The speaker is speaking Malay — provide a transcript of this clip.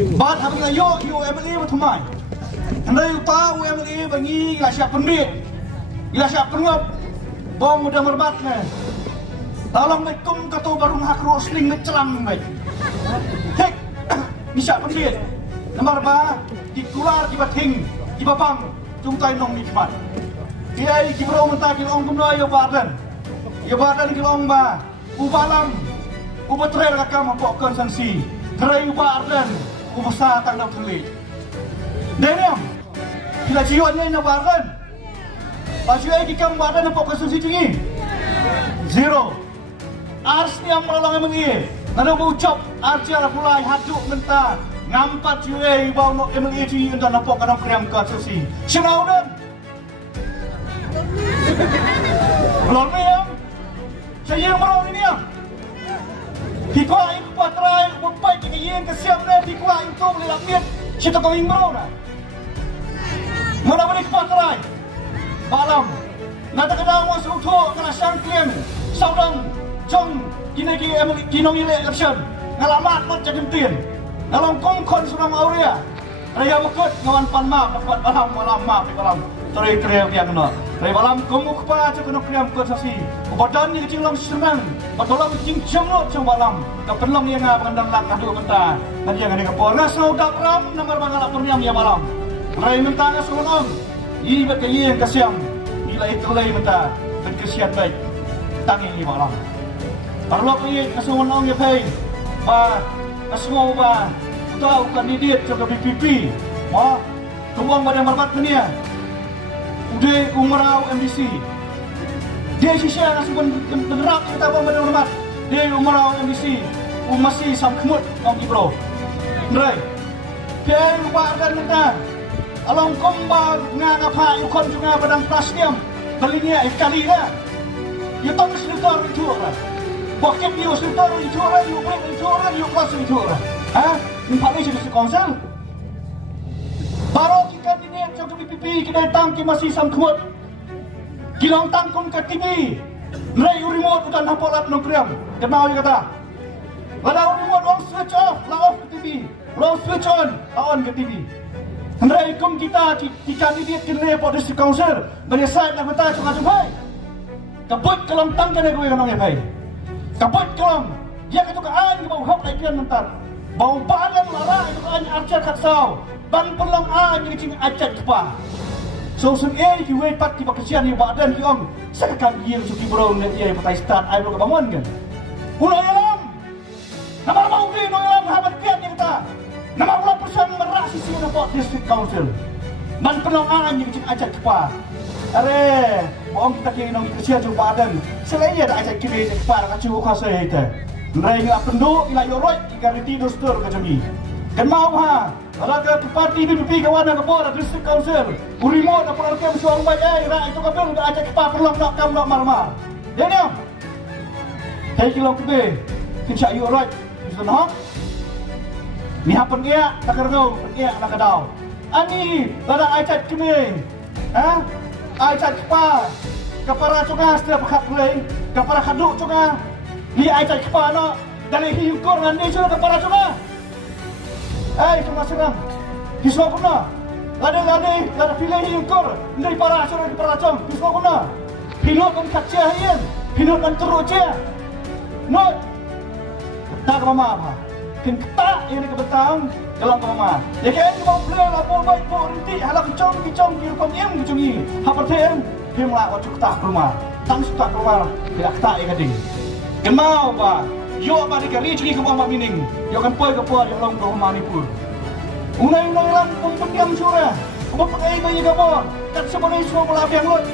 Bat habis ayo MLA bertumai. Hendak tahu MLA bagi gila siap pendek, gila siap pengap, bom mudah merbatnya. Tolong mekum kata baru hak rosling ngecelang baik. Hek, bisa pendek. Nomor ba, dikular di bating, di babang, jungtai nong nikmat. Dia kibrau mentah kilong kumno yo badan kilong ba, ubalam, ubatrer kakam pokon sanksi, terai ubadan. Usaha tanggal terlik. Daniam, bila jiwanya ina baran, pasal di kam baran nampak konstruksi tinggi. Zero. Ars ni am menolong MLA. Nada ucap arcia pulai haduk mentah ngampat jiwa bau no MLA tinggi untuk nampak kadang kriam konstruksi. Senau dan. Belum ni am. Saya merau ini am. Hikwa itu patrai, bupai kekayaan kesiam deh. Hikwa itu boleh lakukan. Kita kau ingin na. Mana boleh patrai? Balam. Nada kadang masuk tu kena sangkian. Saudang jong kinong ile election. Ngalamat mat jadi tin. Ngalang kongkon surang aurea. Raya mukut ngawan panma dapat malam ma balam. Terai dia kena. Raya balam komuk pa cakap kriam konsasi. Badan ni kecil lang senang. Patulang kecil jemut jeng balam. Kepenlang yang ngandang lang ngadu mentah. Dan yang ada kapor. Ngasau dakram nomor mangalak perniam ya balam. Raya mentah ngasau nong. Ibat kaya yang kasiam. Bila itu lay mentah. Berkesian baik. Tangi ni balam. Parlo kaya ngasau nong ya pay. Ba ngasau ba. Tahu kandidat ke BPP. Ma tuang badan marbat dunia. Udah umarau MDC. Dia sisa nasi benerak kita bang badan hormat. Dia umarau MDC. Masih sam kemut bang Ibro. Nrai. Dia lupa dan mentah. Along komba ngapa ikon juga badan plastiam. Belinya kali dah. Ya tahu selutar itu orang. Bahkan dia selutar itu orang, dia break itu orang, dia kelas itu orang. Hah? Empat ni jadi konsel. Baru kita ini contoh BPP kita datang ke masih sam kemut. Kilang tangkum ke TV. Nrai remote bukan hapolat nongkriam. Kenal dia kata. Ada remote long switch off, lah off ke TV. Long switch on, on ke TV. Nrai kum kita di kandidat kena pada si kaunser. Bagi side nak minta cakap-cakap. Kabut kelam tangkan aku yang nongnya pai. Kabut kelam. Dia kata kaan ke bau hap lagi mentar. Bau badan lara itu kan arcat kaksau. Ban pelang jadi cing acat kepa. So sen ki we pat ki bakasian ni badan ki om. Sekan yang suki bro net ye patai start ai bro bangun kan. Ulo alam. Nama mau ki no alam habat pian ni kita. Nama ulah persen merak sisi nampak district council. Ban pelang jadi cing acat kepa. Are, bohong kita kini nong kesian jumpa badan. Selain ada acat kiri kepa kacu khasai itu. Nrai ngak penduk ila yoroi igariti dostur kajami. Kenau ha. Ada ke parti BPP kawan ke board district council. Urimo na program suang baik ra itu kabel untuk ajak kepa perlong nak kam nak marmar. Deniam. Hei kilo kebe. Insya yoroi. Sudah. Ni hapen dia tak kerdo, dia nak kadau. Ani ada ajak kini. Ha? Ajak kepa. Kapara juga setiap khat lei. Kapara khaduk juga. Ni ajak kepa no. Dari hiukur dengan dia sudah kapara juga. Cuma serang. Kisah kuna. Lada pilih hiukur. Dari para sudah di peracong. Kisah kuna. Pilot kan kacau hian. Pilot kan teruk cia. No. Tak mama apa. Kin ketak ini kebetang dalam mama. Ya kan mau beli lapor baik mau rinti halak kicong kirkom yang kicungi. Apa tem? Tem lah wajib ketak rumah. Tang suka rumah. Tidak ketak ya kading. Gemau ba. Yo apa dikali curi ke bawah mining. Yo kan poi ke puar yo long ke rumah ni pun. Unai lang pun pendiam surah. Apa pakai bayi ke bawah. Kat sebenarnya semua pelabiang lot.